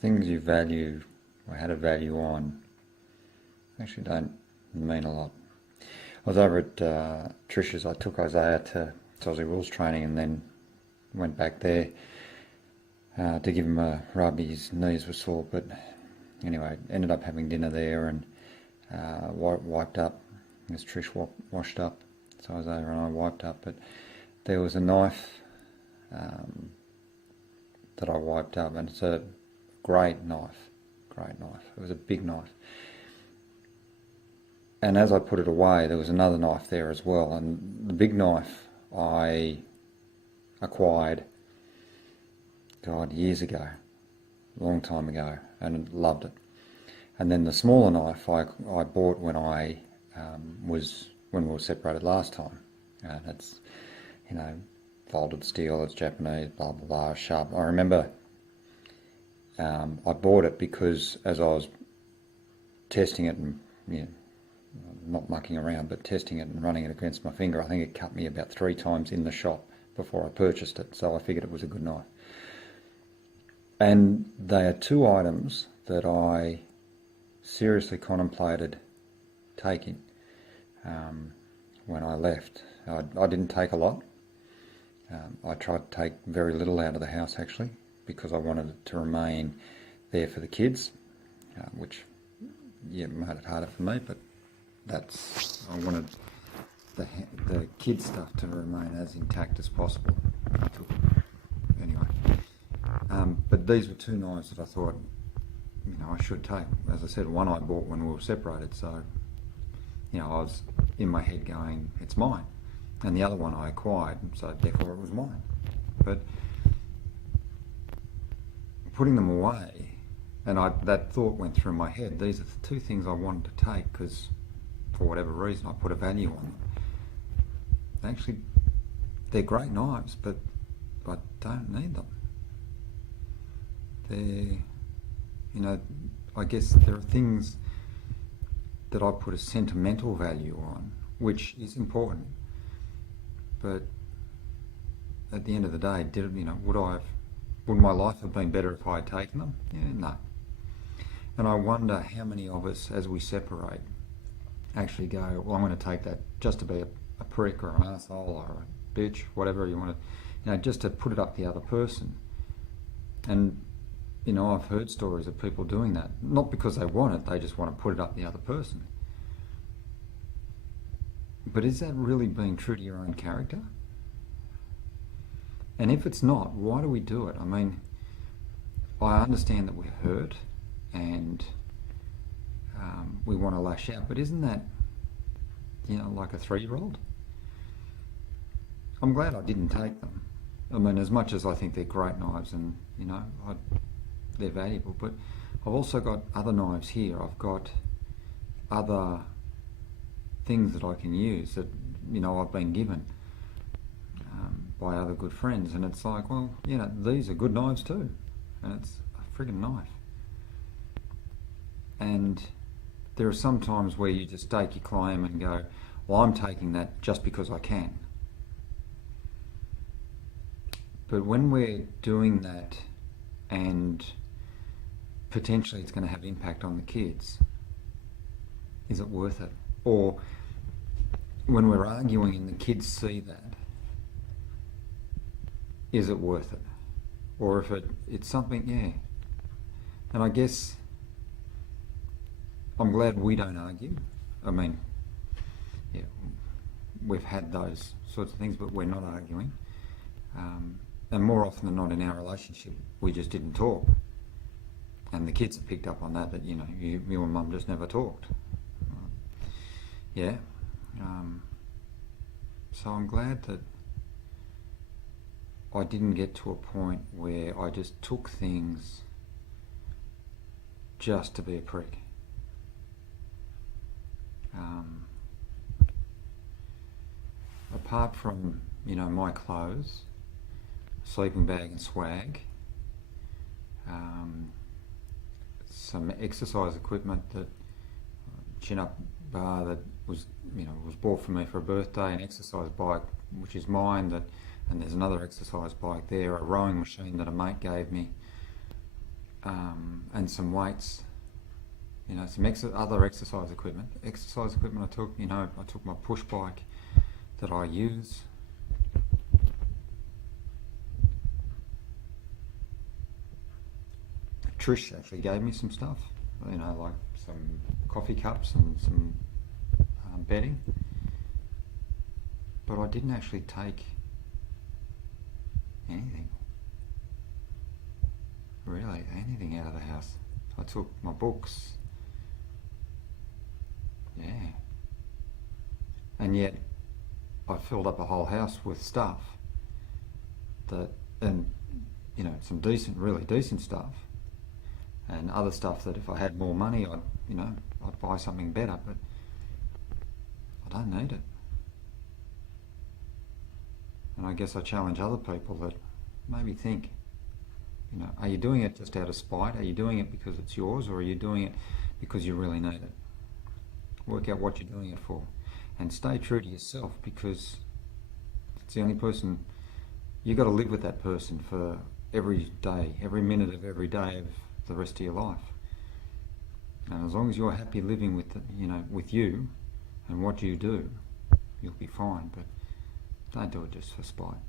things you value or had a value on actually don't mean a lot. I was over at Trish's. I took Isaiah to Aussie Rules training and then went back there to give him a rub. His knees were sore, but anyway, ended up having dinner there and wiped up as Trish washed up. So Isaiah and I wiped up, but there was a knife that I wiped up, and it's a great knife. It was a big knife. And as I put it away, there was another knife there as well. And the big knife I acquired, God, years ago, a long time ago, and loved it. And then the smaller knife I bought when we were separated last time. And it's, folded steel, it's Japanese, blah, blah, blah, sharp. I remember I bought it because as I was testing it and, not mucking around, but testing it and running it against my finger, I think it cut me about 3 times in the shop before I purchased it, so I figured it was a good knife. And they are 2 items that I seriously contemplated taking when I left. I didn't take a lot. I tried to take very little out of the house actually, because I wanted it to remain there for the kids, which made it harder for me, but I wanted the kids stuff to remain as intact as possible. Anyway, but these were 2 knives that I thought, I should take. As I said, one I bought when we were separated, so I was in my head going, it's mine, and the other one I acquired, so therefore it was mine. But putting them away, and that thought went through my head, these are the 2 things I wanted to take because for whatever reason I put a value on them. Actually, they're great knives, but I don't need them. They're, I guess there are things that I put a sentimental value on, which is important. But at the end of the day, would my life have been better if I had taken them? Yeah, no. And I wonder how many of us, as we separate, actually go, well, I'm going to take that just to be a prick or an arsehole or a bitch, whatever you want to, just to put it up the other person. And, I've heard stories of people doing that, not because they want it, they just want to put it up the other person. But is that really being true to your own character? And if it's not, why do we do it? I mean, I understand that we're hurt and we want to lash out, but isn't that, like a 3-year-old? I'm glad I didn't take them. I mean, as much as I think they're great knives and, they're valuable, but I've also got other knives here. I've got other things that I can use that, I've been given by other good friends, and it's like, well, these are good knives too, and it's a friggin' knife. And there are some times where you just stake your claim and go, well, I'm taking that just because I can. But when we're doing that and potentially it's going to have impact on the kids, is it worth it? Or when we're arguing and the kids see that, is it worth it? Or if it's something, And I guess I'm glad we don't argue. I mean, we've had those sorts of things, but we're not arguing. And more often than not in our relationship, we just didn't talk. And the kids have picked up on that, you and Mum just never talked. So I'm glad that I didn't get to a point where I just took things just to be a prick. Apart from, my clothes, sleeping bag and swag, some exercise equipment, that chin-up bar that was bought for me for a birthday, an exercise bike which is mine, and there's another exercise bike there, a rowing machine that a mate gave me, and some weights, some other exercise equipment. Exercise equipment I took, I took my push bike that I use. Trish actually gave me some stuff, like some coffee cups and some bedding. But I didn't actually take anything. Really, anything out of the house. I took my books. Yeah. And yet, I filled up a whole house with stuff and some really decent stuff. And other stuff that if I had more money, I'd buy something better, but I don't need it. And I guess I challenge other people that maybe think, are you doing it just out of spite? Are you doing it because it's yours, or are you doing it because you really need it? Work out what you're doing it for, and stay true to yourself, because it's the only person. You've got to live with that person for every day, every minute of every day of the rest of your life. And as long as you're happy living with with you and what you do, you'll be fine. But don't do it just for spite.